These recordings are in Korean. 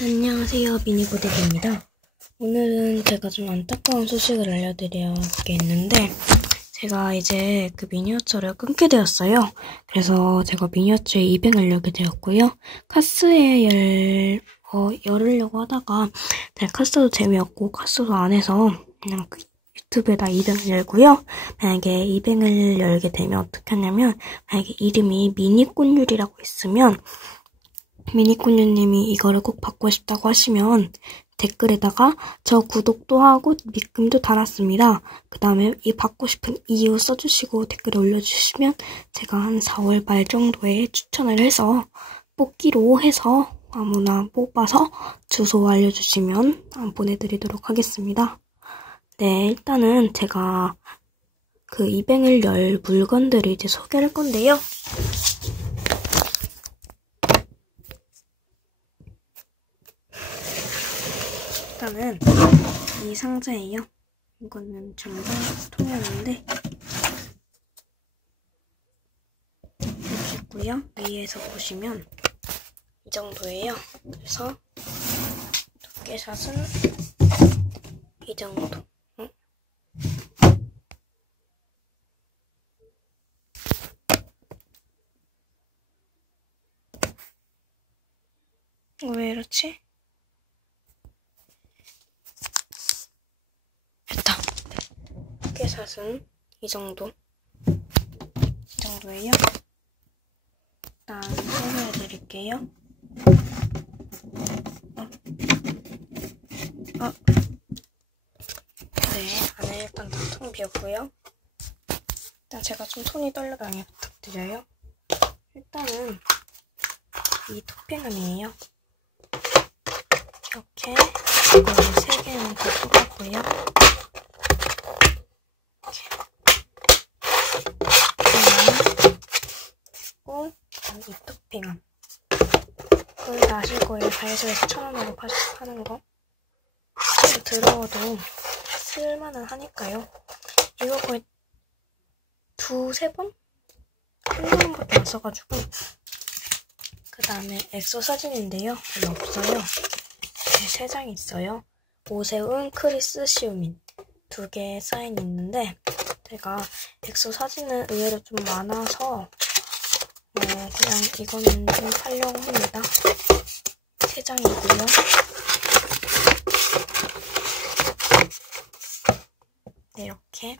안녕하세요 미니고데기입니다. 오늘은 제가 좀 안타까운 소식을 알려드려야겠는데 제가 이제 그 미니어처를 끊게 되었어요. 그래서 제가 미니어처에 입행을 열게 되었고요. 카스에 열, 어, 열으려고 하다가 카스도 재미없고 카스도 안 해서 그냥 그 유튜브에다 입행을 열고요. 만약에 입행을 열게 되면 어떻게 하냐면 만약에 이름이 미니꾼율이라고 있으면 미니꾸뉴님이 이거를 꼭 받고 싶다고 하시면 댓글에다가 저 구독도 하고 믿금도 달았습니다. 그 다음에 이 받고 싶은 이유 써주시고 댓글에 올려주시면 제가 한 4월 말 정도에 추천을 해서 뽑기로 해서 아무나 뽑아서 주소 알려주시면 보내드리도록 하겠습니다. 네, 일단은 제가 그 이뱅을 열 물건들을 이제 소개할 건데요. 일단은 이 상자예요. 이거는 전부 통이었는데 이렇게 있고요. 위에서 보시면 이 정도예요. 그래서 두께샷은 이 정도. 응? 왜 이렇지? 두께샷은 이 정도? 이 정도예요? 일단 설명해 드릴게요. 어. 어. 네 안에 일단 통 비었고요. 일단 제가 좀 손이 떨려도 양해 부탁드려요. 일단은 이 토핑함이에요. 이렇게 이거를 세 개는 다 똑같고요 이 토핑함. 거의 다 아실 거예요. 다이소에서 천 원으로 파, 파는 거. 들어도 쓸만은 하니까요. 이거 거의 두세 번? 한두 번밖에 안 써가지고. 그 다음에 엑소 사진인데요. 별로 없어요. 네, 세 장이 있어요. 오세훈, 크리스, 시우민. 두 개 사인이 있는데, 제가 엑소 사진은 의외로 좀 많아서 어, 그냥 이거는 좀 살려고 합니다. 세 장이고요. 네, 이렇게.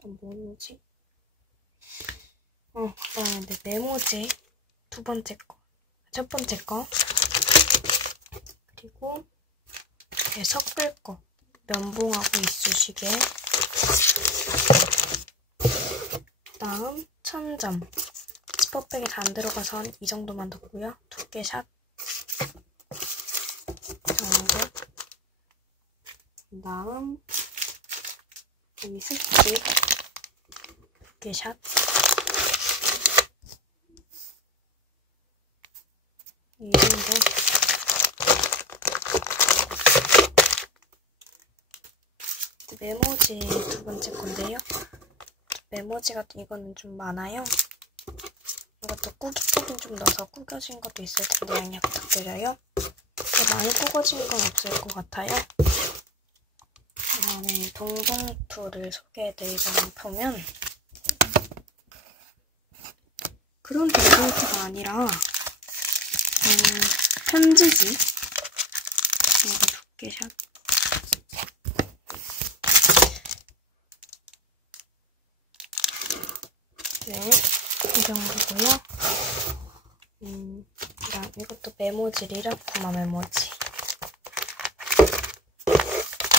또 뭐지? 어, 그 다음에 네, 메모지. 두 번째 거. 첫 번째 거. 그리고 네, 섞을 거. 면봉하고 이쑤시개. 다음 천점. 지퍼백에 다안 들어가서 이 정도만 넣고요. 두께 샷. 정도. 그 다음 이 스틱. 두께 샷. 이 정도. 메모지 두 번째 건데요. 메모지가 이거는 좀 많아요. 이것도 꾸깃꾸깃 좀 넣어서 꾸겨진 것도 있을 텐데 양해 부탁드려요. 많이 꾸겨진 건 없을 것 같아요. 다음에 동봉투를 소개해드리자면 보면 그런 동봉투가 아니라 음, 편지지 이거 두께샷 네, 이 정도고요. 음, 이것도 메모지 리라쿠마 메모지.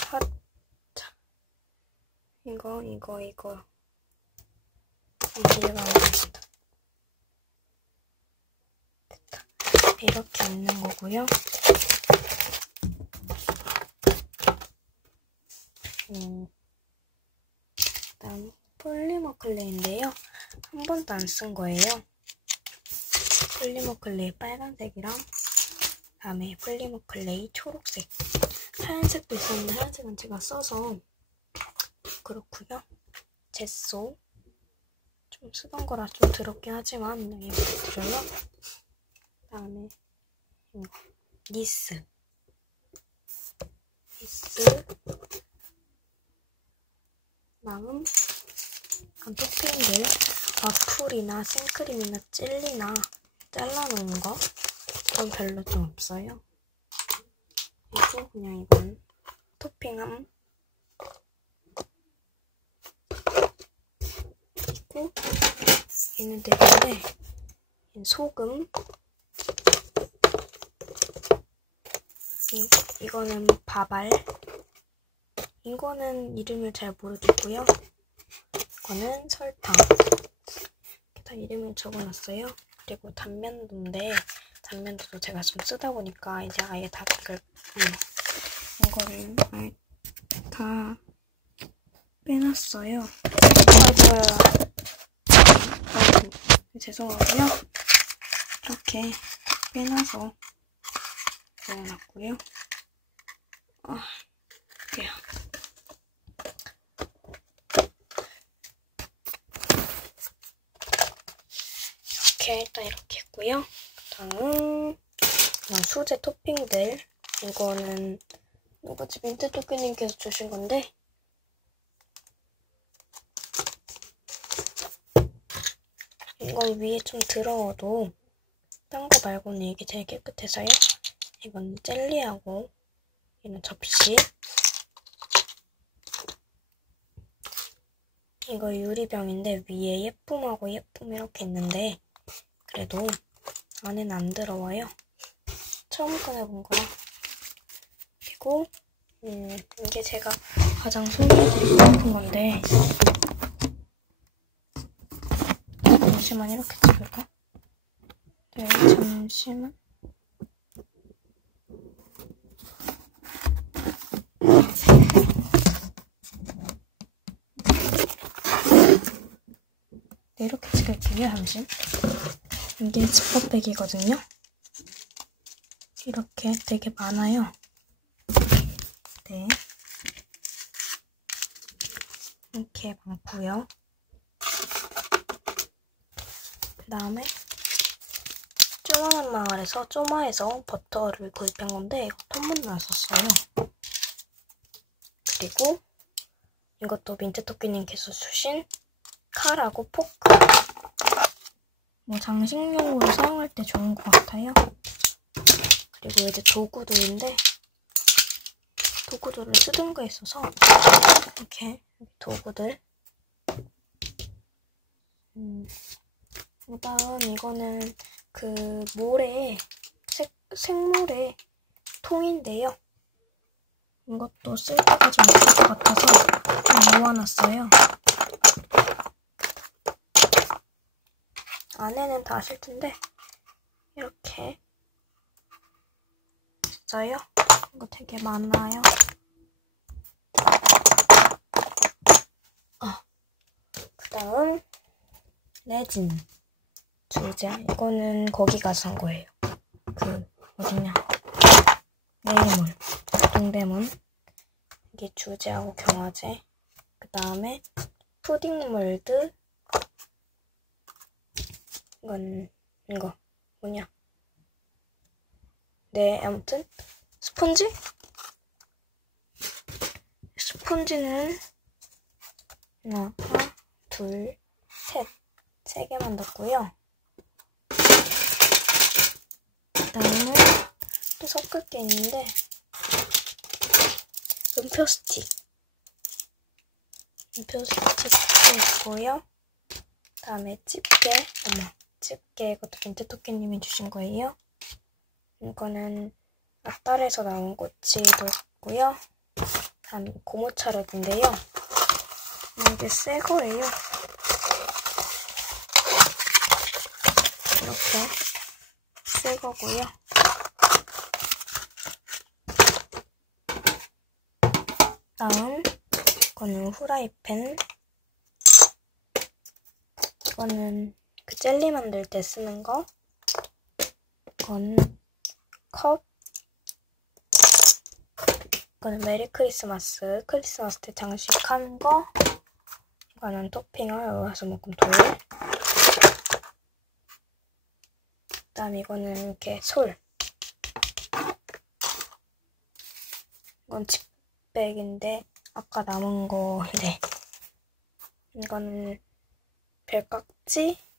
핫. 이거 이거 이거. 이해가 안 됩니다. 됐다. 이렇게 있는 거고요. 음, 그다음 폴리머 클레인데요. 한 번도 안 쓴 거예요. 폴리머 클레이 빨간색이랑 다음에 폴리머 클레이 초록색 하얀색도 있었는데 하얀색은 제가 써서 그렇고요. 젯소 좀 쓰던 거라 좀 더럽긴 하지만 양해 부탁드려요. 다음에 이거 니스 니스 다음 약간 토핑들? 와플이나 생크림이나 젤리나 잘라놓은 거? 그건 별로 좀 없어요. 그리고 그냥 이건 토핑함? 있고 얘는 되는데 소금. 이, 이거는 바발 이거는 이름을 잘 모르겠고요. 이거는 설탕 이렇게 다 이름을 적어놨어요. 그리고 단면도인데 단면도도 제가 좀 쓰다 보니까 이제 아예 다 이걸 음, 이거를 아예 다 빼놨어요. 아이고 아이고 죄송하고요. 이렇게 빼놔서 넣어놨고요. 아, 그래요. 이렇게 일단 이렇게 했고요. 다음 수제 토핑들 이거는 이거지 민트 토끼님께서 주신 건데 이건 위에 좀 더러워도 딴 거 말고는 이게 제일 깨끗해서요. 이건 젤리하고 얘는 접시 이거 유리병인데 위에 예쁨하고 예쁨 이렇게 있는데 그래도 안에는 안 들어와요. 처음 꺼내본 거라. 그리고 음, 이게 제가 가장 소개해드리고 싶은 건데 잠시만 이렇게 찍을까? 네, 잠시만. 네, 이렇게 찍을게요, 잠시. 이게 지퍼백이거든요. 이렇게 되게 많아요. 네. 이렇게 많고요. 그 다음에 쪼만한 마을에서 쪼마에서 버터를 구입한 건데 이거 텀문 나왔었어요. 그리고 이것도 민트토끼님께서 주신 칼하고 포크. 뭐 장식용으로 사용할 때 좋은 것 같아요. 그리고 이제 도구들인데 도구들을 쓰던 거 있어서 이렇게 도구들. 음, 그다음 이거는 그 모래 색, 색모래 통인데요. 이것도 쓸 때가 좀 있을 것 같아서 좀 모아놨어요. 안에는 다 아실 텐데 이렇게 진짜요? 이거 되게 많아요. 어. 그 다음 레진 주자 이거는 거기 가서 산 거예요. 그 어디냐 네이몰 동대문 이게 주제하고 경화제 그 다음에 푸딩 몰드 이 건 이거. 뭐냐? 네 아무튼 스폰지? 스폰지는 하나 둘셋세 개만 넣고요. 그다음에 또 섞을 게 있는데 음표 스틱. 음표 스틱도 있고요. 다음에 집게. 어머 집게 이것도 민트토끼님이 주신 거예요. 이거는 앞달에서 나온 꼬치도 있고요. 다음 고무차력인데요. 이게 새 거예요. 이렇게 새 거고요. 다음 이거는 후라이팬. 이거는 그 젤리 만들 때 쓰는 거. 이건 컵. 이거는 메리 크리스마스. 크리스마스 때 장식한 거. 이거는 토핑을 올라서 먹은 돌. 그다음 이거는 이렇게 솔. 이건 집백인데 아까 남은 거인데 이거는 별깍지.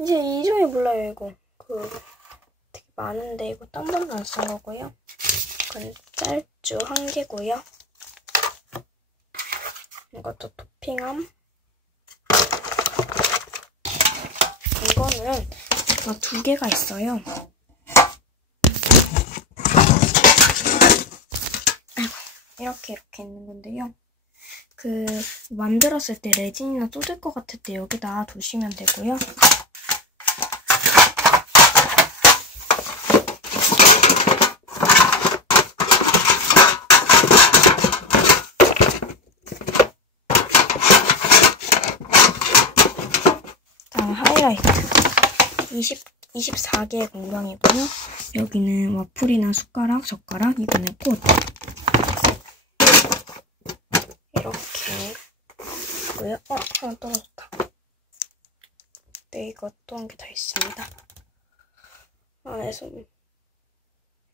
이제 이름이 몰라요 이거. 그 되게 많은데 이거 딴 번도 안 쓴 거고요. 이건 짤주 한 개고요. 이것도 토핑함. 이거는 이거 두 개가 있어요. 이렇게 이렇게 있는 건데요. 그 만들었을 때 레진이나 쏟을 것 같을 때 여기다 두시면 되고요. 다음 하이라이트 20, 24개의 공방이고요. 여기는 와플이나 숟가락, 젓가락, 이거는 꽃 이렇게 있고요. 어, 하나 떨어졌다. 네, 이것도 한 개 더 있습니다. 안에서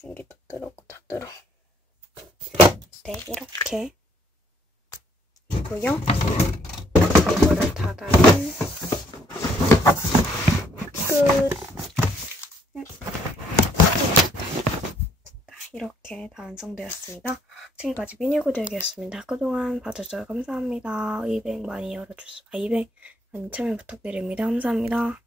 여기 또 들어오고 다 들어. 네, 이렇게 있고요. 이거를 닫아는 끝. 음. 이렇게 다 완성되었습니다. 지금까지 미니고데기였습니다. 그동안 봐주셔서 감사합니다. 200 많이 열어주세요. 아, 200 많이 참여 부탁드립니다. 감사합니다.